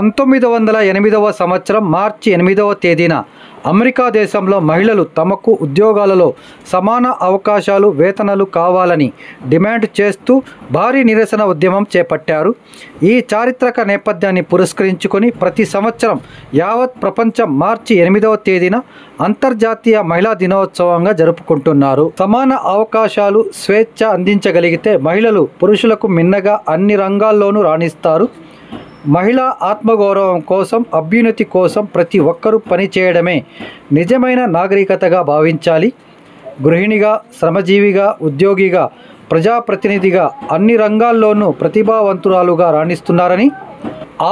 1908వ సంవత్సరం మార్చి 8వ తేదీన అమెరికా దేశంలో మహిళలు తమకు ఉద్యోగాలలో సమాన అవకాశాలు వేతనాలు కావాలని డిమాండ్ చేస్తూ భారీ నిరసన ఉద్యమం చేపట్టారు. ఈ చారిత్రక నేపథ్యాన్ని పురస్కరించుకొని ప్రతి సంవత్సరం యావత్ ప్రపంచం మార్చి 8వ తేదీన అంతర్జాతీయ మహిళా దినోత్సవంగా జరుపుకుంటున్నారు. సమాన అవకాశాలు స్వేచ్ఛ అందించగలిగితే మహిళలు పురుషులకు మిన్నగా అన్ని రంగాల్లోనూ రాణిస్తారు. మహిళా ఆత్మగౌరవం కోసం, అభ్యున్నతి కోసం ప్రతి ఒక్కరూ పనిచేయడమే నిజమైన నాగరికతగా భావించాలి. గృహిణిగా, శ్రమజీవిగా, ఉద్యోగిగా, ప్రజాప్రతినిధిగా అన్ని రంగాల్లోనూ ప్రతిభావంతురాలుగా రాణిస్తున్నారని,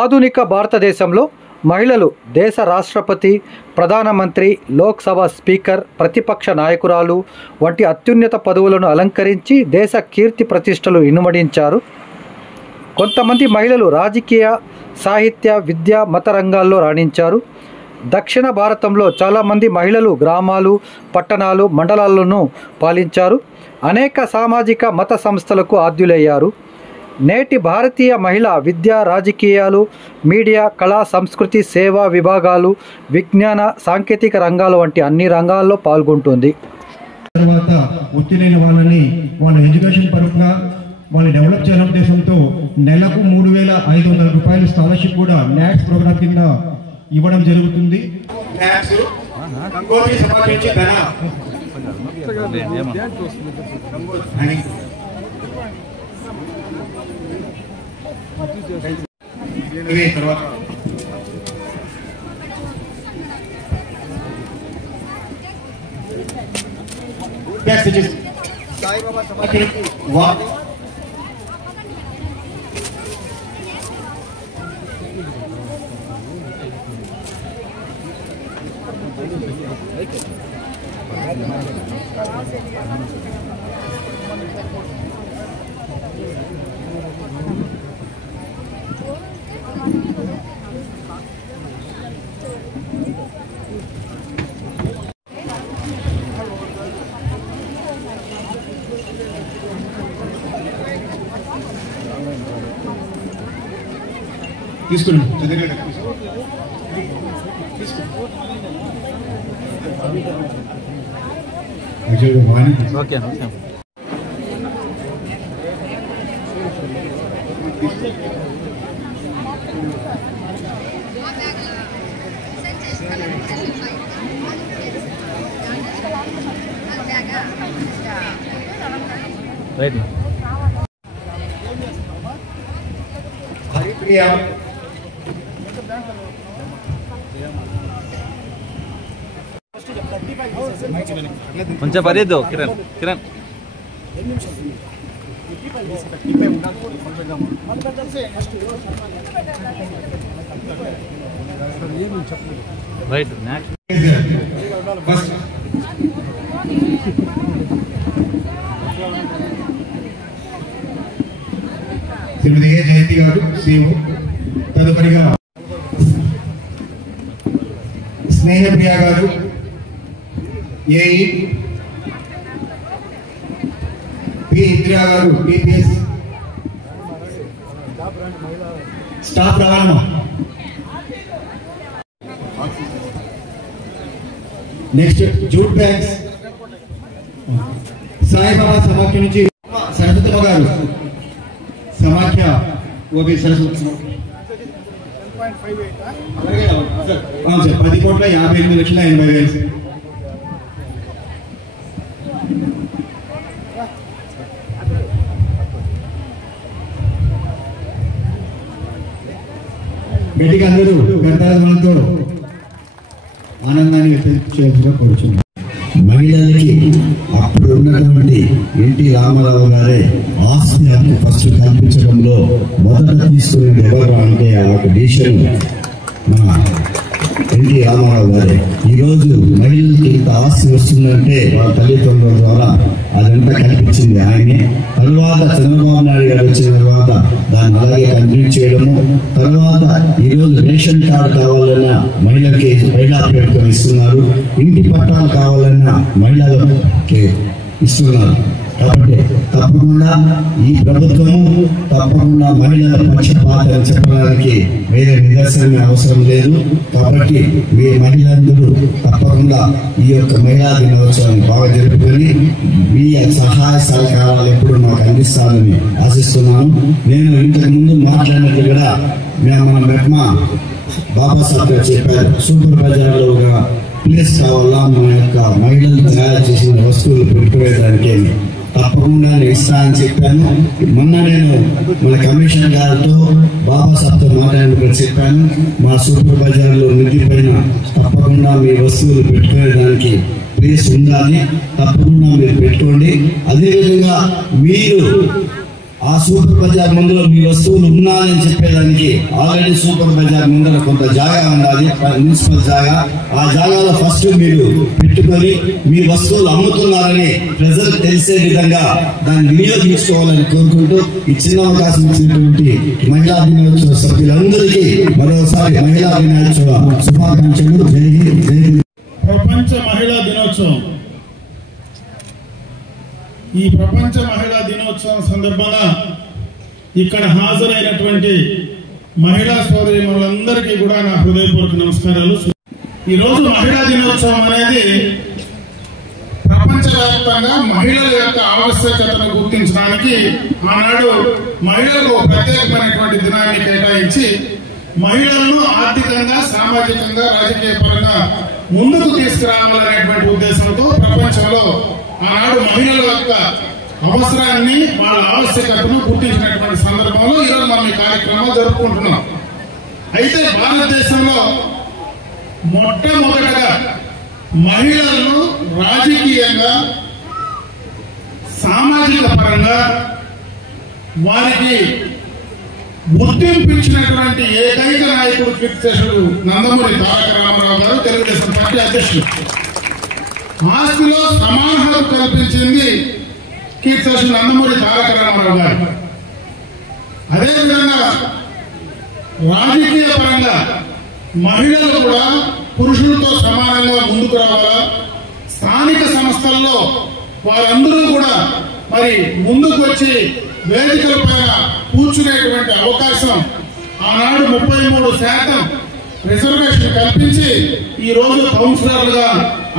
ఆధునిక భారతదేశంలో మహిళలు దేశ రాష్ట్రపతి, ప్రధానమంత్రి, లోక్సభ స్పీకర్, ప్రతిపక్ష నాయకురాలు వంటి అత్యున్నత పదవులను అలంకరించి దేశ కీర్తి ప్రతిష్టలు ఇనుమడించారు. కొంతమంది మహిళలు రాజకీయ, సాహిత్య, విద్య, మత రంగాల్లో రాణించారు. దక్షిణ భారతంలో చాలామంది మహిళలు గ్రామాలు, పట్టణాలు, మండలాలను పాలించారు. అనేక సామాజిక, మత సంస్థలకు ఆద్యులయ్యారు. నేటి భారతీయ మహిళ విద్య, రాజకీయాలు, మీడియా, కళా, సంస్కృతి, సేవా విభాగాలు, విజ్ఞాన, సాంకేతిక రంగాలు వంటి అన్ని రంగాల్లో పాల్గొంటుంది. తర్వాత ఉత్తీర్ణైన వాళ్ళని వాళ్ళ ఎడ్యుకేషన్ పరంగా వాళ్ళు డెవలప్ చేయాలనే ఉద్దేశంతో నెలకు 3,500 రూపాయల స్కాలర్షిప్ కూడా నాట్స్ ప్రోగ్రామ్ కింద ఇవ్వడం జరుగుతుంది. సాయిబాబా సమాధి తీసుకున్నాం. హరిప్రియ కొంచెం పర్లేదు Kiran Kiran right next Shrimati A Jayanthi garu CO. తదుపరిగా Snehapriya garu AE, P Indira garu TPS staff రావాలమ్మా. నెక్స్ట్ జూట్ బ్యాగ్స్ సాయిబాబా సమాఖ్య నుంచి సరస్వతమ్మ గారు, సమాఖ్య ఓబీ సరస్వతి 10,58,58,80,000. గట్టిగా అందరూ గంటాలతో ఆనందాన్ని వ్యక్తం చేయాల్సిగా కోరుచున్నాం. మహిళలకి అప్పుడు ఉన్నటువంటి ఎన్టీ రామారావు గారే ఆస్తి హక్కు ఫస్ట్ కల్పించడంలో మొదట తీసుకునేది ఎవరు అంటే ఆ ఒక డిసిషన్ మన ఎన్టీ రామారావు గారే. ఈరోజు మహిళలకి ఇంత ఆస్తి వస్తుందంటే వాళ్ళ తల్లిదండ్రుల ద్వారా అదంతా కల్పించింది ఆయనే. తర్వాత చంద్రబాబు నాయుడు గారు వచ్చిన తర్వాత దాన్ని అలాగే కంటిన్యూ చేయడము. తర్వాత ఈరోజు రేషన్ కార్డు కావాలన్నా మహిళలకి మహిళా ప్రభుత్వం ఇస్తున్నారు. ఇంటి పట్టాలు కావాలన్నా మహిళలకి ఇస్తున్నారు. కాబట్టి తప్పకుండా ఈ ప్రభుత్వము తప్పకుండా మహిళల పక్షపాతం చెప్పడానికి వేరే నిదర్శనం అవసరం లేదు. కాబట్టి మీ మహిళలందరూ తప్పకుండా ఈ యొక్క మహిళా దినోత్సవాన్ని బాగా జరుపుకొని మీ సహాయ సహకారాలు ఎప్పుడు మాకు అందిస్తారని ఆశిస్తున్నాను. నేను ఇంతకు ముందు మాట్లాడినట్టు కూడా మన మెప్మా బాబాసాహెబ్ గారు చెప్పారు, సూపర్ బజార్లో ఒక ప్లేస్ కావాలా మన యొక్క మహిళలు తయారు చేసిన వస్తువులు పెట్టుకోవడానికి. తప్పకుండా ఇస్తానని చెప్పాను. మొన్న నేను మన కమిషనర్ గారితో బాబాసాహెబ్తో మాట్లాడినప్పుడు చెప్పాను, మా సూపర్ బజార్లో నిధి పైన తప్పకుండా మీ వస్తువులు పెట్టుకునేదానికి ప్లేస్ ఉండాలి, తప్పకుండా మీరు పెట్టుకోండి. అదేవిధంగా మీరు ఆ సూపర్ బజార్ ముందులో మీ వస్తువులు ఉన్నాయని చెప్పేదానికి ఆల్రెడీ సూపర్ బజార్ ముందర కొంత జాగా ఉండాలి, మున్సిపల్ జాగా. ఆ జాగాలో ఫస్ట్ మీరు పెట్టుకొని మీ వస్తువులు అమ్ముతున్నారని ప్రజలకు తెలిసే విధంగా దాన్ని వినియోగించుకోవాలని కోరుకుంటూ ఈ చిన్న అవకాశం ఇచ్చినటువంటి మహిళా దినోత్సవ సభ్యులందరికీ మరోసారి మహిళా దినోత్సవ శుభాకాంక్షలు. జై హింద్, జై హింద్. ప్రపంచ మహిళా దినోత్సవం. ఈ ప్రపంచ మహిళా దినోత్సవం సందర్భంగా ఇక్కడ హాజరైనటువంటి మహిళా సోదరీమణులందరికీ కూడా నా హృదయపూర్వక నమస్కారాలు. ఈరోజు మహిళా దినోత్సవం అనేది ప్రపంచవ్యాప్తంగా మహిళల యొక్క ఆవశ్యకతను గుర్తించడానికి ఆనాడు మహిళలకు ప్రత్యేకమైనటువంటి దినాన్ని కేటాయించి మహిళలను ఆర్థికంగా, సామాజికంగా, రాజకీయ పరంగా ముందుకు తీసుకురావాలనేటువంటి ఉద్దేశంతో ప్రపంచంలో ఆనాడు మహిళల యొక్క అవసరాన్ని, వాళ్ళ ఆవశ్యకతను గుర్తించినటువంటి సందర్భంలో ఈరోజు మనం ఈ కార్యక్రమాలు జరుపుకుంటున్నాం. అయితే భారతదేశంలో మొట్టమొదటగా మహిళలను రాజకీయంగా, సామాజిక పరంగా వారికి గుర్తింపించినటువంటి ఏకైక నాయకుడు కీర్తిశేషుడు నందమూరి తారక రామారావు గారు, తెలుగుదేశం పార్టీ అధ్యక్షుడు. ఆస్తిలో సమాన హక్కు కల్పించింది కీర్తిశేషుడు నందమూరి తారక రామారావు గారు. అదేవిధంగా రాజకీయ పరంగా మహిళలు కూడా పురుషులతో సమానంగా ముందుకు రావాలా, స్థానిక సంస్థల్లో వారందరూ కూడా మరి ముందుకు వచ్చి వేదికల పైన కూర్చునేటువంటి అవకాశం ఆనాడు 33% రిజర్వేషన్ కల్పించి ఈ రోజు కౌన్సిలర్లుగా,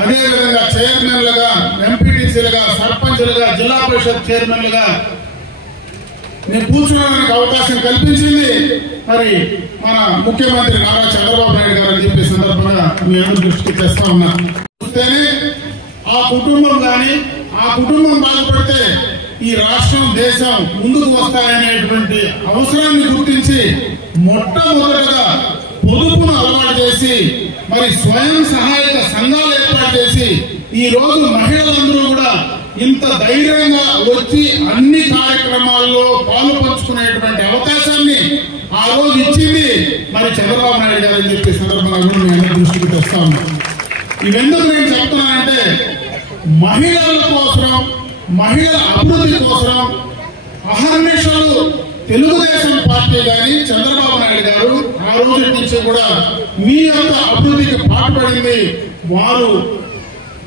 అదేవిధంగా చైర్మన్లుగా, ఎంపీటీసీలుగా, సర్పంచ్లుగా, జిల్లా పరిషత్ చైర్మన్లుగా నేను కూర్చోడానికి అవకాశం కల్పించింది మరి మన ముఖ్యమంత్రి నారా చంద్రబాబు నాయుడు గారు అని చెప్పే సందర్భంగా మీ అందరూ దృష్టికి తెస్తా ఉన్నా. చూస్తేనే ఆ కుటుంబం కానీ, ఆ కుటుంబం బాగుపడితే ఈ రాష్ట్రం, దేశం ముందుకు వస్తాయనేటువంటి అవసరాన్ని గుర్తించి మొట్టమొదటగా పొదుపును అలవాటు చేసి మరి స్వయం సహాయక సంఘాలు ఏర్పాటు చేసి ఈ రోజు మహిళలందరూ కూడా ఇంత ధైర్యంగా వచ్చి అన్ని కార్యక్రమాల్లో పాలు పంచుకునేటువంటి అవకాశాన్ని ఆ రోజు ఇచ్చింది మరి చంద్రబాబు నాయుడు గారు అని చెప్పే సందర్భంగా కూడా మీ అందరి దృష్టికి తెస్తా ఉన్నాం. ఇవెందుకు నేను చెప్తున్నానంటే మహిళల కోసం, మహిళల అభివృద్ధి కోసం అహర్నిశలు తెలుగుదేశం పార్టీ గాని, చంద్రబాబు నాయుడు గారు ఆ రోజు నుంచి కూడా మీ యొక్క అభివృద్ధికి పాటుపడింది వారు.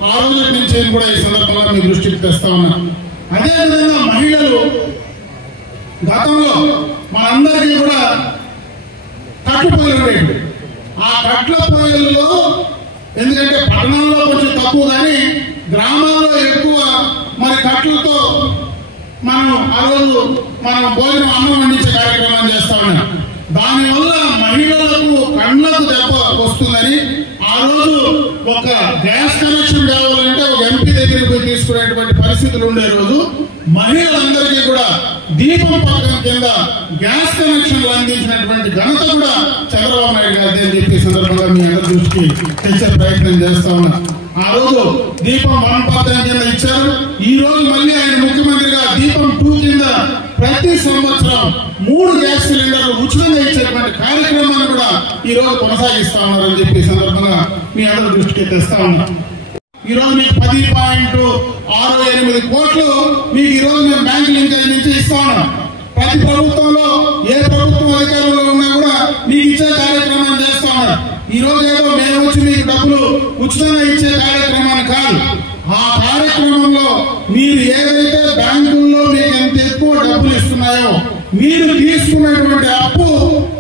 ఆ రోజు నుంచి కూడా ఈ సందర్భంగా మీ దృష్టికి తెస్తా ఉన్నా. అదేవిధంగా మహిళలు గతంలో మనందరికీ కూడా కట్ల పొయ్యిలు ఉండేవి. ఆ కట్ల పొయ్యిల్లో ఎందుకంటే పట్టణంలో కొంచెం తక్కువ కానీ గ్రామాల్లో ఎక్కువ మరి కట్లతో మనం ఆ రోజు మనం భోజనం, అన్నం వండించే కార్యక్రమం చేస్తా ఉన్నాం. దానివల్ల మహిళలకు కళ్ళకు దెబ్బ వస్తుందని ఆ రోజు ఒక గ్యాస్ కనెక్షన్ కావాలంటే ఒక ఎంపీ దగ్గరికి పోయి తీసుకునేటువంటి పరిస్థితులు ఉండే రోజు మహిళలందరికీ కూడా దీపం పథకం కింద గ్యాస్ కనెక్షన్లు అందించినటువంటి ఘనత కూడా చంద్రబాబు నాయుడు గారి అని చెప్పే సందర్భంగా మీ అందరి దృష్టికి తెచ్చే ప్రయత్నం చేస్తా ఉన్నా. ఆ రోజు దీపం 1 పథకం కింద ఇచ్చారు. ఈ రోజు మళ్ళీ ఆయన ముఖ్యమంత్రిగా దీపం 2 కింద ప్రతి సంవత్సరం 3 గ్యాస్ సిలిండర్లు ఉచితంగా ఇచ్చేటువంటి కార్యక్రమాన్ని కూడా ఈ రోజు కొనసాగిస్తా ఉన్నారని చెప్పి సందర్భంగా మీ అందరి దృష్టికి తెస్తా ఉన్నా. ఈ రోజు మీకు 10.68 కోట్లు మీకు ఈ రోజు మేము బ్యాంక్ లింకేజ్ నుంచి ఇస్తా ఉన్నాం. ప్రతి ప్రభుత్వంలో ఏ ప్రభుత్వం అధికారంలో ఉన్నా కూడా మీకు ఇచ్చే కార్యక్రమం చేస్తా ఉన్నారు. ఈ రోజు ఏదో మేము వచ్చి మీకు డబ్బులు ఉచితంగా ఇచ్చే కార్యక్రమాన్ని కాదు. ఆ కార్యక్రమంలో మీరు ఏదైతే బ్యాంకుల్లో మీకు ఎంత ఎక్కువ డబ్బులు ఇస్తున్నాయో మీరు తీసుకున్నటువంటి అప్పు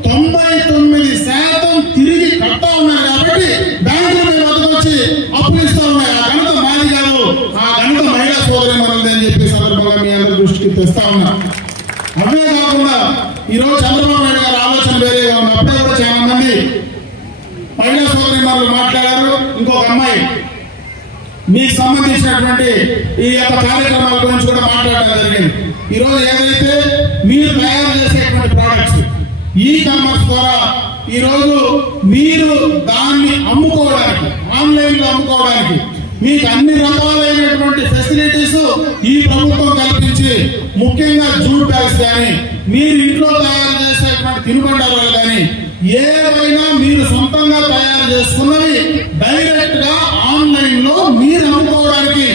99% తిరిగి కట్టా ఉన్నారు కాబట్టి బ్యాంకులు మీ వద్దకు వచ్చి అప్పులు ఇస్తా ఉన్నాయి. ఆ ఘనత మాది కాదు, ఆ ఘనత మహిళా సోదరి మనది అని చెప్పి సందర్భంగా మీ అందరి దృష్టికి తెస్తా ఉన్నా. అవే కాకుండా ఈరోజు చంద్రబాబు నాయుడు గారి ఆలోచన వేరేగా ఉంది. అప్పుడే కూడా చాలా మంది మహిళా సోదరి మనలు మాట్లాడారు. ఇంకొక అమ్మాయి మీకు సంబంధించినటువంటి ఈ యొక్క కార్యక్రమాల గురించి కూడా మాట్లాడడం జరిగింది. ఈరోజు ఏదైతే మీరు తయారు చేసేటువంటి ప్రోడక్ట్స్ ఈ కామర్స్ ద్వారా ఈరోజు మీరు దాన్ని అమ్ముకోవడానికి, ఆన్లైన్ లో అమ్ముకోవడానికి మీకు అన్ని రకాలైనటువంటి ఫెసిలిటీస్ ఈ ప్రభుత్వం కల్పించి, ముఖ్యంగా జూట్ బ్యాగ్స్ కానీ మీరు ఇంట్లో తయారు చేసేటువంటి తినుబండారాలు కానీ ఏవైనా మీరు సొంతంగా తయారు చేసుకున్నవి డైరెక్ట్ గా ఆన్లైన్ లో మీరు అమ్ముకోవడానికి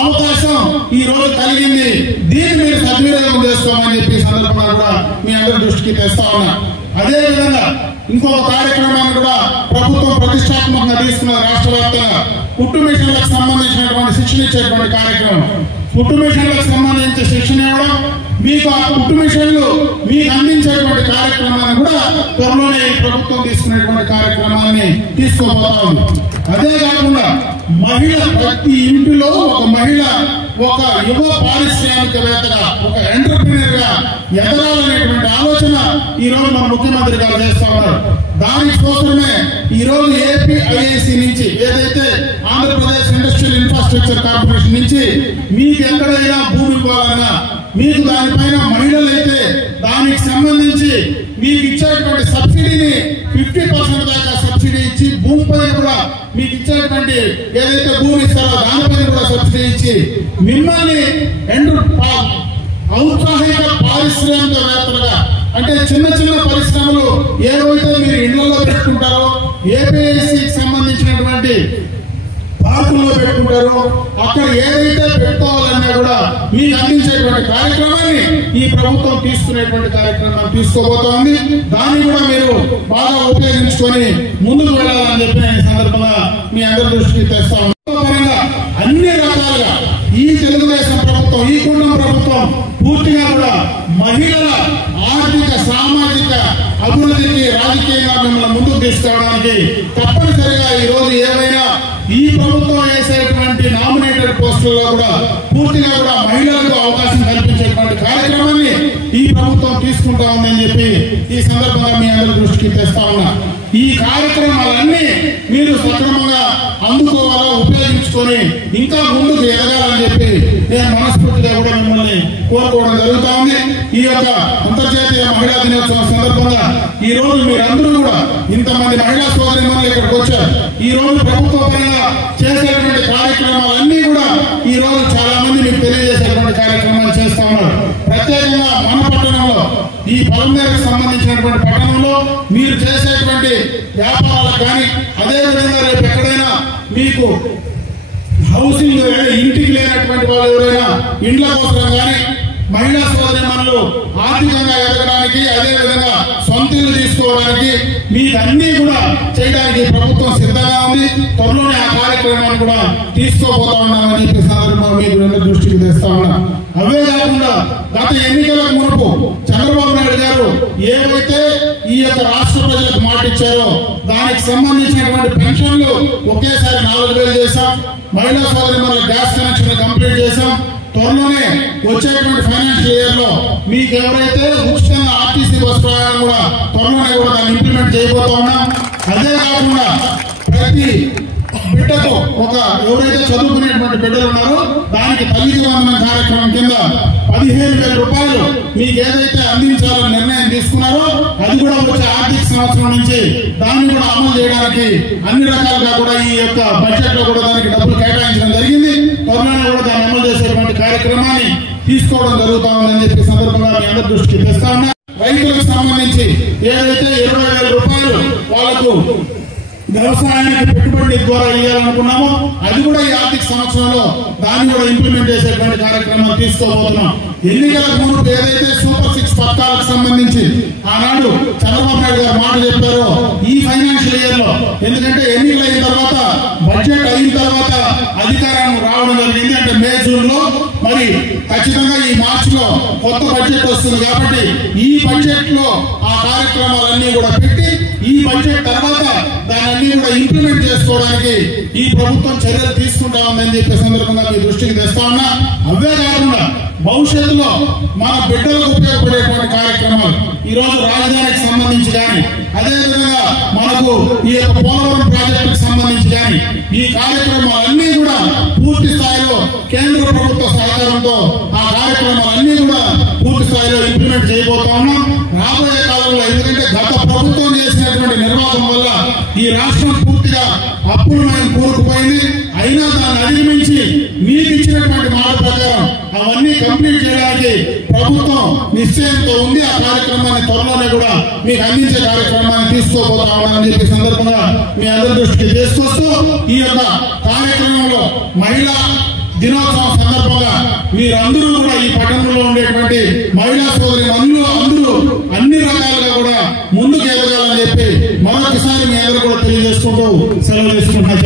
అవకాశం ఈ రోజు కలిగింది. దీన్ని మీరు సద్వినియోగం చేసుకోమని చెప్పి సందర్భంగా కూడా మీ అందరి దృష్టికి తెస్తా ఉన్నా. అదే విధంగా ఇంకొక కార్యక్రమాన్ని కూడా ప్రభుత్వం ప్రతిష్టాత్మకంగా తీసుకున్న రాష్ట్ర వ్యాప్తంగా పుట్టు మిషన్లకు సంబంధించినటువంటి శిక్షణ ఇచ్చేటువంటి కార్యక్రమం. పుట్టు మిషన్లకు సంబంధించి శిక్షణ ఇవ్వడం, మీకు ఆ పుట్టు మిషన్లు మీకు అందించేటువంటి కార్యక్రమాన్ని కూడా త్వరలోనే ఈ ప్రభుత్వం తీసుకునేటువంటి కార్యక్రమాన్ని తీసుకోబోతా ఉంది. అదే కాకుండా మహిళ ప్రతి ఇంటిలో ఒక మహిళ ఒక యువ పారిశ్రామికవేత్తగా, ఒక ఎంటర్ప్రినర్ గా ఎదగాలనేటువంటి ఆలోచన ఈ రోజు మన ముఖ్యమంత్రి గారు చేస్తా ఉన్నారు. దానికోసమే ఈ రోజు ఏపీఐఐసి నుంచి ఏదైతే ఆంధ్రప్రదేశ్ ఇండస్ట్రియల్ ఇన్ఫ్రాస్ట్రక్చర్ కార్పొరేషన్ నుంచి మీకు ఎక్కడైనా భూమి ఇవ్వాలన్నా మీకు దానిపైన మహిళలైతే దానికి సంబంధించి మీకు ఇచ్చేటువంటి సబ్సిడీని 50% దాకా సబ్సిడీ ఇచ్చి, భూమిపైన కూడా మీకు ఇచ్చేటువంటి ఏదైతే భూమి ఇస్తారో దానిపైన కూడా సబ్సిడీ ఇచ్చి మిమ్మల్ని ఔత్సాహిక పారిశ్రామికవేత్తలుగా, అంటే చిన్న చిన్న పరిశ్రమలు ఏవైతే మీరు ఇళ్లలో పెట్టుకుంటారో, ఏపీఐసికి సంబంధించినటువంటి పార్కుల్లో పెట్టుకుంటారో అక్కడ ఏదైతే పెట్టుకోవాలన్నా కూడా మీకు అందించేటువంటి కార్యక్రమాన్ని ఈ ప్రభుత్వం తీసుకునేటువంటి కార్యక్రమాన్ని తీసుకోబోతోంది. దాన్ని కూడా మీరు బాగా ఉపయోగించుకొని ముందుకు వెళ్ళాలని చెప్పి నేను సందర్భంగా మీ అందరి దృష్టికి తెస్తాను. అన్ని రకాలుగా ఈ తెలుగుదేశం ప్రభుత్వం, ఈ కుటుంబ ప్రభుత్వం పూర్తిగా కూడా మహిళల ఆర్థిక సామాజిక అభివృద్ధికి రాజకీయంగా మిమ్మల్ని ముందుకు తీసుకురావడానికి తప్పనిసరిగా ఈ రోజు ఏవైనా ఈ ప్రభుత్వం వేసేటువంటి నామినేటెడ్ పోస్టుల్లో కూడా పూర్తిగా కూడా మహిళలకు అవకాశం కల్పించేటువంటి కార్యక్రమాన్ని ఈ ప్రభుత్వం తీసుకుంటా ఉందని చెప్పి ఈ సందర్భంగా మీ అందరి దృష్టికి తెస్తా ఉన్నా. ఈ కార్యక్రమాలన్నీ మీరు సక్రమంగా అందుకోవాలా, ఉపయోగించుకొని ఇంకా ముందుకు ఎదగాలని చెప్పి నేను మనస్ఫూర్తిగా కూడా మిమ్మల్ని కోరుకోవడం జరుగుతా ఉంది. ఈ యొక్క అంతర్జాతీయ మహిళా దినోత్సవం సందర్భంగా ఈ రోజు మీరందరూ కూడా ఇంతమంది మహిళా సోదరిమణులు ఇక్కడికి వచ్చారు. ఈ రోజు ప్రభుత్వ పరంగా చేసేటువంటి కార్యక్రమాలన్నీ కూడా ఈ రోజు చాలా మంది మీకు తెలియజేసేటువంటి కార్యక్రమాలు చేస్తా ఉన్నారు. ప్రత్యేకంగా మన పట్టణంలో, ఈ పొలంనేరుకు సంబంధించినటువంటి పట్టణంలో మీరు చేసేటువంటి వ్యాపారాలకు కానీ, అదేవిధంగా రేపు ఎక్కడైనా మీకు హౌసింగ్ ఇంటికి లేనటువంటి వాళ్ళు ఎవరైనా ఇండ్ల కోసం కానీ, మహిళా సోదరిమణులు ఆర్థికంగా ఎదగడానికి, అదేవిధంగా సొంత ఇల్లు తీసుకోవడానికి మీకు అన్ని కూడా చేయడానికి ప్రభుత్వం సిద్ధంగా ఉంది. త్వరలోనే ఆ కార్యక్రమాన్ని కూడా తీసుకోబోతా ఉన్నామని చెప్పి సందర్భంగా మీకు దృష్టికి తెస్తా ఉన్నా. అవే కాకుండా గత ఎన్నికలకు మునుపు చంద్రబాబు నాయుడు గారు ఏవైతే ఈ యొక్క రాష్ట్ర ప్రజలకు మాట ఇచ్చారో దానికి సంబంధించినటువంటి పెన్షన్లు ఒకేసారి 4,000 చేశాం. మహిళా సోదరిమణుల గ్యాస్ కనెక్షన్ కంప్లీట్ చేశాం. త్వరలోనే వచ్చేటువంటి ఫైనాన్షియల్ ఇయర్ లో మీకు ఎవరైతే ఉచితంగా ఆర్టీసీ బస్ ప్రయాణం కూడా త్వరలోనే కూడా దాన్ని ఇంప్లిమెంట్ చేయబోతా ఉన్నాం. అదే కాకుండా ప్రతి బిడ్డకు ఒక ఎవరైతే చదువుకునేటువంటి బిడ్డలు ఉన్నారో దానికి తల్లికి వందనం కార్యక్రమం కింద 15,000 రూపాయలు మీకు ఏదైతే అందించాలని నిర్ణయం తీసుకున్నారో అది కూడా వచ్చే ఆర్థిక సంవత్సరం నుంచి దాన్ని కూడా అమలు చేయడానికి అన్ని రకాలుగా కూడా ఈ యొక్క బడ్జెట్ లో కూడా దానికి డబ్బులు కేటాయించడం జరిగింది. త్వరలోనే కూడా దాన్ని అమలు చేసేటువంటి కార్యక్రమాన్ని తీసుకోవడం జరుగుతా ఉందని చెప్పి సందర్భంగా మీ అందరి దృష్టికి తెస్తా ఉన్నా. రైతులకు సంబంధించి ఏదైతే 20,000 రూపాయలు వాళ్లకు వ్యవసాయానికి పెట్టుబడి ద్వారా ఇవ్వాలనుకున్నామో అది కూడా ఈ ఆర్థిక సంవత్సరంలో దాన్ని కూడా ఇంప్లిమెంట్ చేసేటువంటి కార్యక్రమాలు తీసుకోబోతున్నాం. ఎన్నికల ముందు ఏదైతే సూపర్ 6 పథకాలకు సంబంధించి ఆనాడు చంద్రబాబు నాయుడు గారు మాట చెప్పారో ఈ ఫైనాన్షియల్ ఇయర్ లో, ఎందుకంటే ఎన్నికలు అయిన తర్వాత బడ్జెట్ అయిన తర్వాత అధికారాన్ని రావడం జరిగింది, అంటే మే జూన్ లో, మరి ఖచ్చితంగా ఈ మార్చ్ లో కొత్త బడ్జెట్ వస్తుంది కాబట్టి ఈ బడ్జెట్ లో ఆ కార్యక్రమాలన్నీ కూడా పెట్టి ఈ బడ్జెట్ తర్వాత దాన్ని కూడా ఇంప్లిమెంట్ చేసుకోవడానికి ఈ ప్రభుత్వం చర్యలు తీసుకుంటా ఉందని చెప్పే సందర్భంగా మీ దృష్టికి తెస్తా ఉన్నా. అవే కాకుండా భవిష్యత్తులో మన బిడ్డలకు ఉపయోగపడేటువంటి కార్యక్రమాలు ఈ రోజు రాజధానికి సంబంధించి కానీ, అదేవిధంగా మనకు ఈ యొక్క పోలవరం ప్రాజెక్టుకు సంబంధించి కానీ ఈ కార్యక్రమాలన్నీ కూడా పూర్తి స్థాయిలో కేంద్ర ప్రభుత్వ సహకారంతో ఆ కార్యక్రమాలన్నీ కూడా పూర్తి స్థాయిలో ఇంప్లిమెంట్ చేయబోతా ఉన్నాం రాబోయే కాలంలో. ఎందుకంటే గత ప్రభుత్వం చేసినటువంటి నిర్వాహం వల్ల ఈ రాష్ట్రం పూర్తిగా అప్పులమయం కూరుకుపోయింది. అయినా దాన్ని అధిగమించి మీకు ఇచ్చినటువంటి మాట ప్రకారం అవన్నీ కంప్లీట్ చేయడానికి ప్రభుత్వం నిశ్చయంతో ఉంది. ఆ కార్యక్రమాన్ని త్వరలోనే కూడా మీకు అందించే కార్యక్రమాన్ని తీసుకోబోతా ఉన్నామని చెప్పి సందర్భంగా మీ అందరి దృష్టికి తీసుకొస్తూ ఈ యొక్క కార్యక్రమంలో మహిళా దినోత్సవం సందర్భంగా మీరందరూ కూడా ఈ పట్టణంలో ఉండేటువంటి మహిళా సోదరి అందరూ అన్ని రకాలుగా కూడా ముందుకు ఎదగాలని చెప్పి మరొకసారి మీ అందరూ కూడా తెలియజేసుకుంటూ సెలవు తీసుకుంటున్నా.